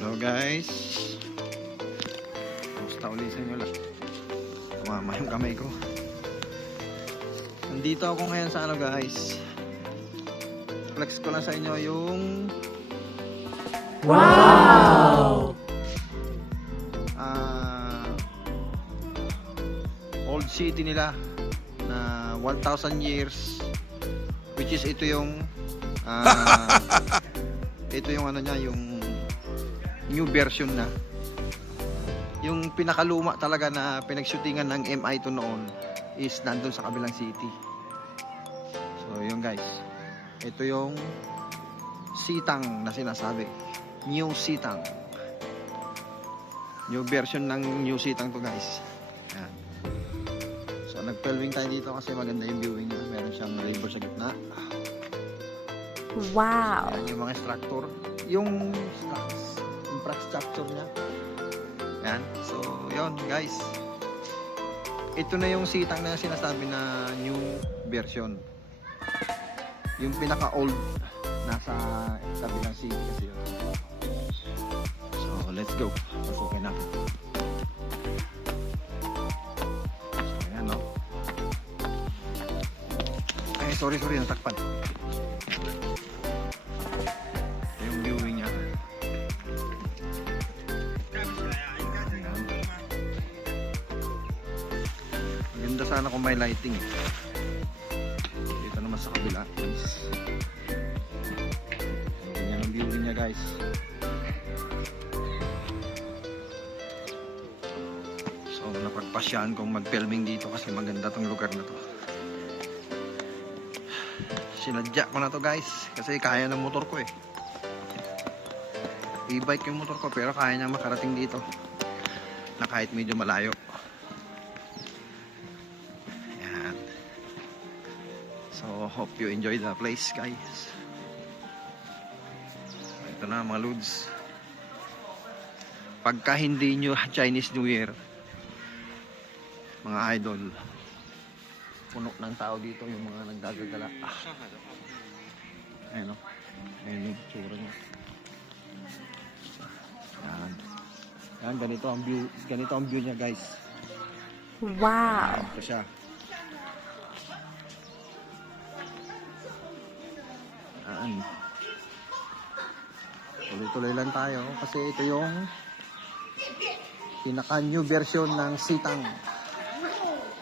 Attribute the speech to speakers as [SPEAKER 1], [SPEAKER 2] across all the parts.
[SPEAKER 1] Hello guys. Kumusta ulit sa inyo lang? Tumama yung kamay ko. Nandito ako ngayon sa ano guys. Flex ko lang sa inyo yung
[SPEAKER 2] Wow!
[SPEAKER 1] ah, old city nila na 1,000 years which is ito yung ah, ito yung ano niya yung new version na. Yung pinakaluma talaga na pinagshootingan ng MI to noon is nandun sa kabilang city. So yun guys. Ito yung sitang na sinasabi. New sitang. New version ng new sitang to guys. Yan so nag-filming tayo dito kasi maganda yung viewing niya. Meron siyang rainbow sa gitna.
[SPEAKER 2] Wow!
[SPEAKER 1] Yan yung mga structure. Yung stru- infrastructure niya. Yan. So, yon guys. Ito na yung sitang na sinasabi na new version. Yung pinaka-old nasa kabilang city kasi yun. So, let's go. Pasukin natin. So, no? Ay, sorry, sorry. Natakpan. Maganda sana kung may lighting. eh. Dito naman sa kabila. Guys. Ganyan ang viewing niya guys. So napagpasyahan kong mag-filming dito kasi maganda tong lugar na to. Sinadya ko na to guys kasi kaya ng motor ko eh e-bike yung motor ko pero kaya niya makarating dito na kahit medyo malayo hope you enjoy the place guys ito na mga loads pagka hindi nyo Chinese New Year mga idol puno ng tao dito yung mga nagdadala ah. ayun o ayun yung tsura niya yan. Yan, ganito ang view, ganito ang view niya, guys.
[SPEAKER 2] Wow!
[SPEAKER 1] Ito siya. Yan. Tuloy-tuloy lang tayo kasi ito yung pinaka new version ng Sitang.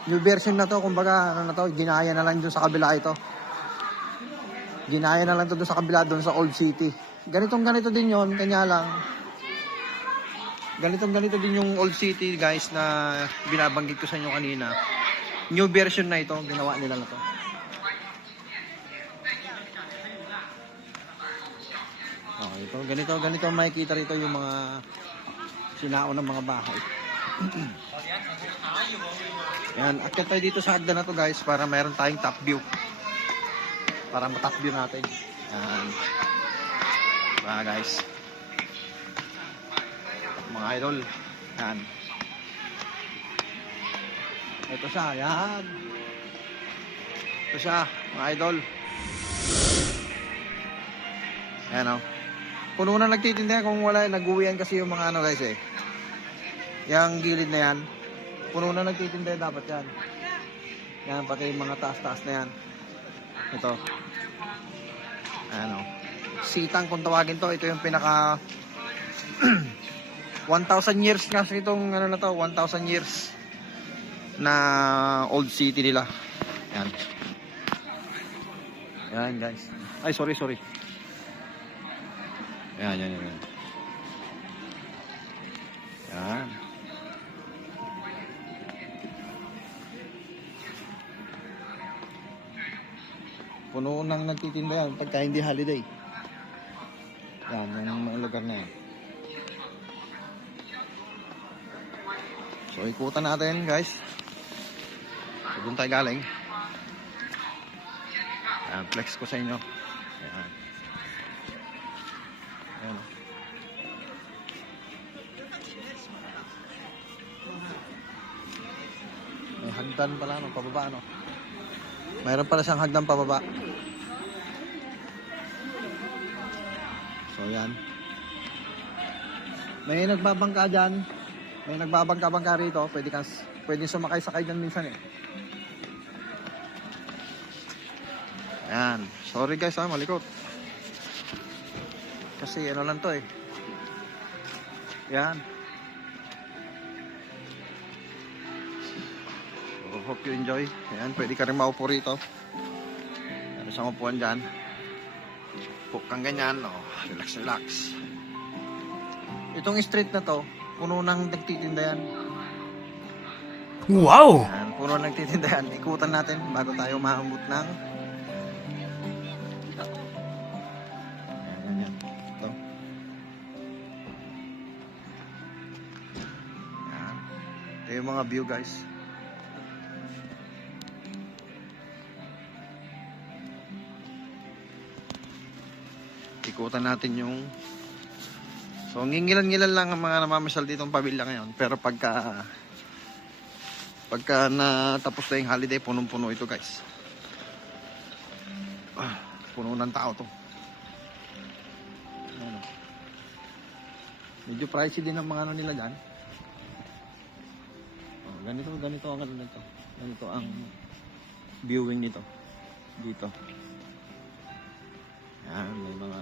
[SPEAKER 1] New version na to, kumbaga ano na to, ginaya na lang dun sa kabila ito. Ginaya na lang to dun sa kabila dun sa Old City. Ganitong ganito din yon kanya lang ganitong ganito din yung old city guys na binabanggit ko sa inyo kanina new version na ito ginawa nila na to ito ganito ganito makikita rito yung mga sinao ng mga bahay yan akit tayo dito sa hagdan na to guys para meron tayong top view para matop view natin yan mga guys mga idol. Yan. Ito siya, yan. Ito siya, mga idol. Yan o. Puno na nagtitinda kung wala, nag-uwian kasi yung mga ano guys eh. Yung gilid na yan. Puno na nagtitinda dapat yan. Yan, pati yung mga taas-taas na yan. Ito. Ayan o. Sitang kung tawagin to, ito yung pinaka 1,000 years kasi itong ano na to, 1,000 years na old city nila. Yan. Yan guys. Ay, sorry, sorry. Yan, yan, yan. Yan. yan. Puno nang nagtitinda yan pagka hindi holiday. Yan, yung mga lugar na yan. So ikutan natin guys. So, galing. Ayan, flex ko sa inyo. Hagdan pala no, pababa no. Mayroon pala siyang hagdan pababa. So yan. May nagbabangka dyan. May nagbabangka-bangka rito. Pwede kang, pwede sumakay-sakay dyan minsan eh. Ayan. Sorry guys ha, malikot. Kasi ano lang to eh. Yan. So, hope you enjoy. Ayan, pwede ka rin maupo rito. Ano sa upuan dyan. Upo kang ganyan. Oh, relax, relax. Itong street na to, puno ng nagtitinda yan.
[SPEAKER 3] Wow!
[SPEAKER 1] Yan, puno ng nagtitinda yan. Ikutan natin bago tayo maambot ng... Ito yung mga view guys. Ikutan natin yung So, ngingilan-ngilan lang ang mga namamasyal dito ng pamilya ngayon. Pero pagka pagka natapos na yung holiday, punong-puno ito guys. Ah, puno ng tao to. Ano. Medyo pricey din ang mga ano nila dyan. Oh, ganito, ganito ang ano nito. Ganito ang viewing nito. Dito. May mga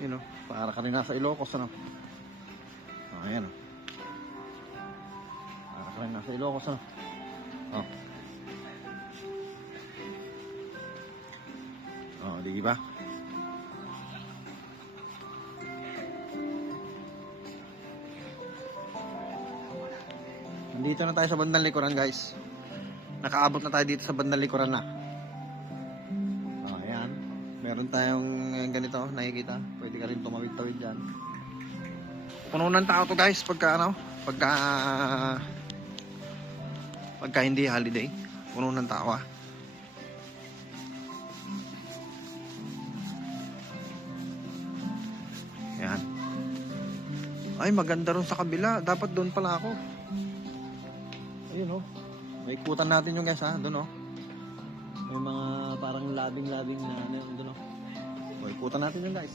[SPEAKER 1] you know, para ka rin nasa Ilocos, ano? Oh, ayan, oh. Para ka rin nasa Ilocos, ano? Oh. Oh, di ba? Nandito na tayo sa bandang likuran, guys. Nakaabot na tayo dito sa bandang likuran na. Meron tayong eh, ganito, nakikita. Pwede ka rin tumawid-tawid dyan. Puno ng tao to guys pagka ano, pagka pagka hindi holiday. Puno ng tao ah. Yan. Ay, maganda ron sa kabila. Dapat doon pala ako. Ayun oh. May ikutan natin yung guys ha. Doon oh. May mga parang labing-labing na ano yun doon oh. O, ikutan natin yung guys.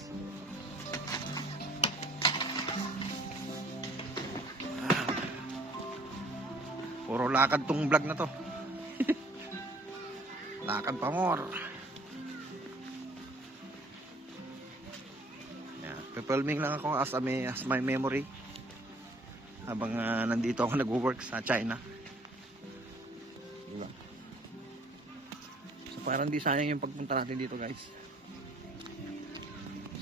[SPEAKER 1] Puro lakad tong vlog na to. lakad pa more. Yeah, pipilming lang ako as, a, as my memory. Habang ah, nandito ako nag-work sa China. Parang di sayang yung pagpunta natin dito guys.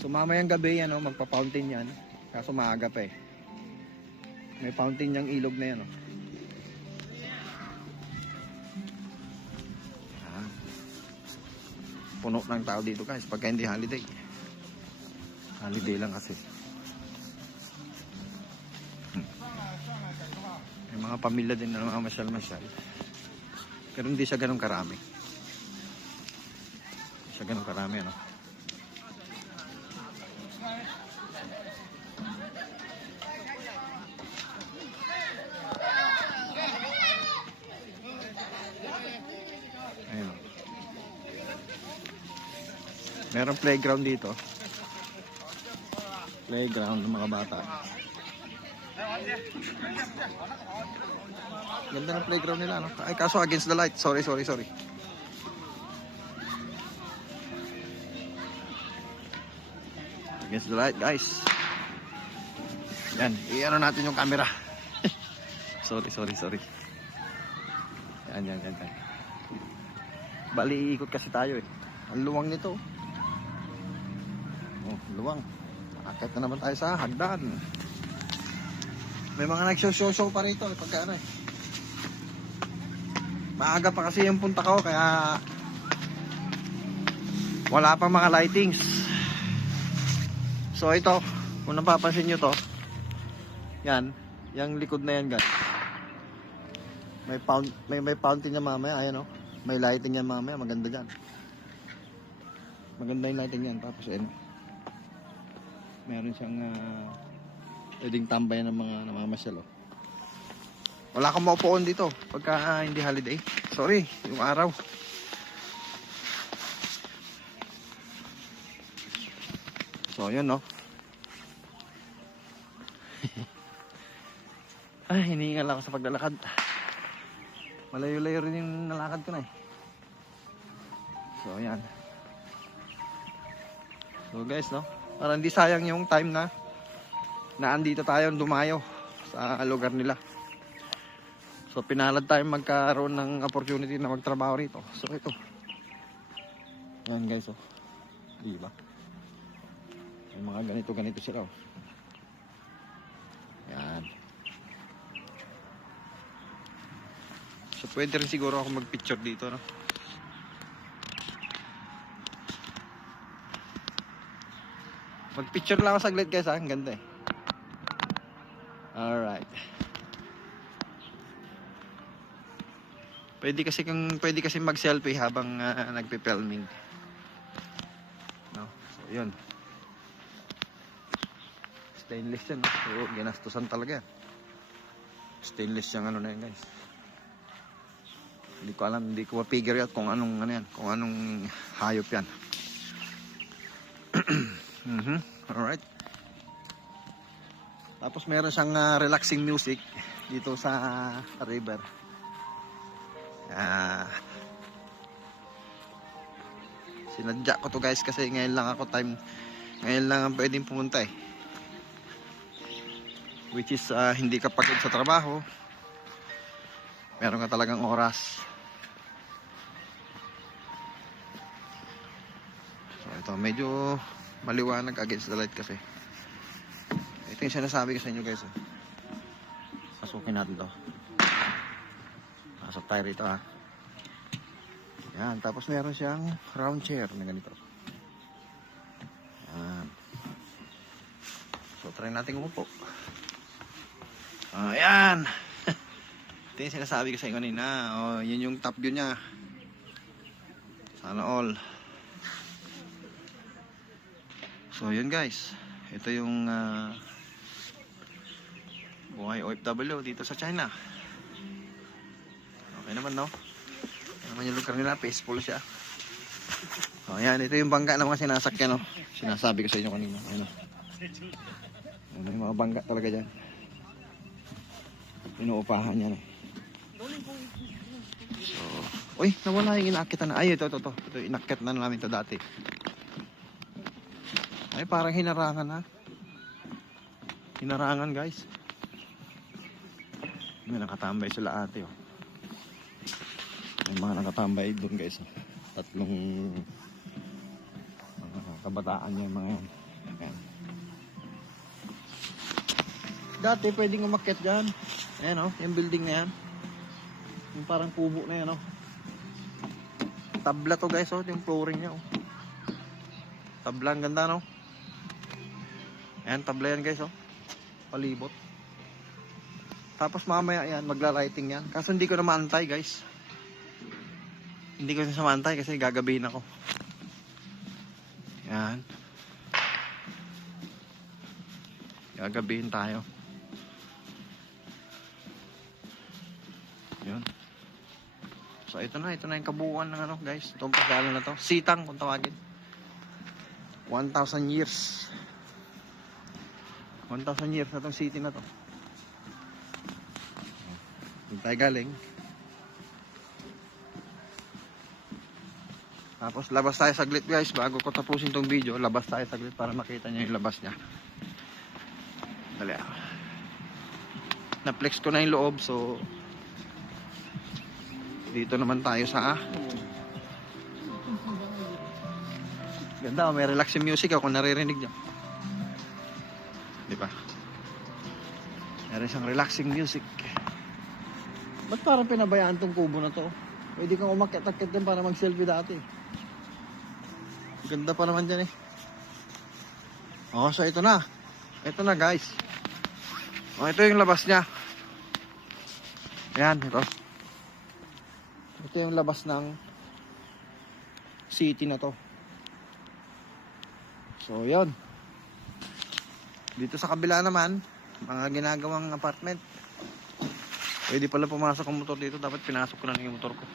[SPEAKER 1] So mamayang gabi yan, oh, magpa-fountain yan. Kaso maaga pa eh. May fountain yung ilog na yan. Oh. Ah. Puno ng tao dito guys pagka hindi holiday. Holiday lang kasi. Hmm. May mga pamilya din na mga masyal-masyal. Pero hindi siya ganun karami. Siya ganun karami ano. Ayun. Merong playground dito. Playground ng mga bata. Ganda ng playground nila, no? Ay, kaso against the light. Sorry, sorry, sorry. Against the light, guys. Yan, i-ano natin yung camera. sorry, sorry, sorry. Yan, yan, yan, yan. Bali, iikot kasi tayo eh. Ang luwang nito. Oh, luwang. Akit na naman tayo sa hagdan. May mga nagsoshow pa rito eh, pagka ano eh. Maaga pa kasi yung punta ko kaya wala pang mga lightings. So ito, kung napapansin nyo to, yan, yung likod na yan guys. May pound, may may fountain yan mamaya, ayan oh. May lighting yan mamaya, maganda dyan. Maganda yung lighting yan, tapos ano. Meron siyang ah, pwedeng tambayan ng mga namamasyal oh. Wala kang maupuan dito pagka ah, hindi holiday. Sorry, yung araw. So, yun no. Ay, hinihingal ako sa paglalakad. Malayo-layo rin yung nalakad ko na eh. So, ayan. So guys, no? Para hindi sayang yung time na na andito tayo dumayo sa lugar nila. So pinalad tayo magkaroon ng opportunity na magtrabaho rito. So ito. Yan guys, oh. Di ba? Yung mga ganito ganito sila, oh. Yan. So pwede rin siguro ako mag-picture dito, no? Mag-picture lang ako saglit guys, ha? Ang ganda eh. Alright. Pwede kasi kung pwede kasi mag-selfie habang uh, nagpe-filming. No. So, 'yun. Stainless 'yan, no? So, talaga. Stainless yung ano na 'yan, guys. Hindi ko alam, hindi ko ma-figure out kung anong ano 'yan, kung anong hayop 'yan. mhm. Alright. Tapos meron siyang ah, relaxing music dito sa river. Ah. Sinadya ko to guys kasi ngayon lang ako time ngayon lang ang pwedeng pumunta eh. Which is ah, hindi ka pagod sa trabaho. Meron ka talagang oras. Ito medyo maliwanag against the light kasi. Ito yung sinasabi ko sa inyo guys. Eh. Pasukin natin to. Pasok tayo rito ha. Yan. Tapos meron siyang round chair na ganito. Yan. So try natin umupo. Ayan. Ito yung sinasabi ko sa inyo kanina. Oh, yun yung top view niya. Sana all. So yun guys. Ito yung ah, buhay OFW dito sa China. Okay naman no? Naman yung lugar nila, peaceful siya. O yan, ito yung bangka na mga sinasakyan no? Sinasabi ko sa inyo kanina. Ano? Ano yung mga bangka talaga dyan. Inuupahan yan eh. So, uy, nawala yung inakitan na. Ay, ito, ito, ito. Ito, inakit na namin ito dati. Ay, parang hinarangan ha. Hinarangan guys. May nakatambay sila ate oh. May mga nakatambay doon guys. oh. Tatlong mga kabataan niya mga yan. Ayan. Dati pwedeng umakyat dyan. Ayan oh, yung building na yan. Yung parang kubo na yan oh. Tabla to guys oh, yung flooring niya oh. Tabla, ang ganda no? Ayan, tabla yan guys oh. Palibot. Tapos mamaya yan, magla-lighting yan. Kaso hindi ko na maantay guys. Hindi ko na maantay kasi gagabihin ako. Yan. Gagabihin tayo. Yun. So ito na, ito na yung kabuuan ng ano guys. Itong pasyalan na to. Sitang kung tawagin. 1,000 years. 1,000 years na tong city na to. Doon tayo galing. Tapos labas tayo saglit guys bago ko tapusin tong video. Labas tayo saglit para makita niyo yung labas niya. Dali ah. Na-flex ko na yung loob so dito naman tayo sa Ganda, oh, may relaxing music ako naririnig niyo. Di ba? Meron siyang relaxing music. Ba't parang pinabayaan tong kubo na to? Pwede kang umakyat-akyat din para mag-selfie dati. Ganda pa naman dyan eh. Oh, so ito na. Ito na guys. Oh, ito yung labas niya. Ayan, ito. Ito yung labas ng city na to. So, yon. Dito sa kabila naman, mga ginagawang apartment. Pwede pala pumasok ang motor dito. Dapat pinasok ko na yung motor ko.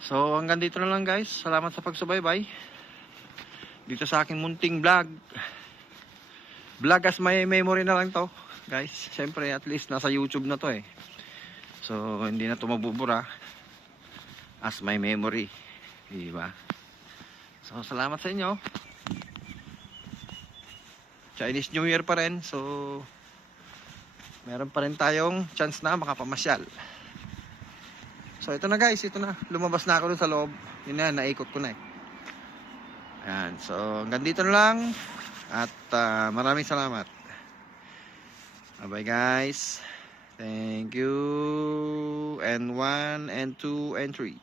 [SPEAKER 1] So, hanggang dito na lang guys. Salamat sa pagsubaybay. Dito sa aking munting vlog. Vlog as may memory na lang to. guys. Siyempre, at least nasa YouTube na to eh. So, hindi na to mabubura as my memory. Di ba? So, salamat sa inyo. Chinese New Year pa rin. So, meron pa rin tayong chance na makapamasyal. So, ito na guys. Ito na. Lumabas na ako dun sa loob. Yun na, naikot ko na eh. Ayan. So, hanggang dito na lang. At ah, maraming salamat. Bye-bye guys. Thank you. And one, and two, and three.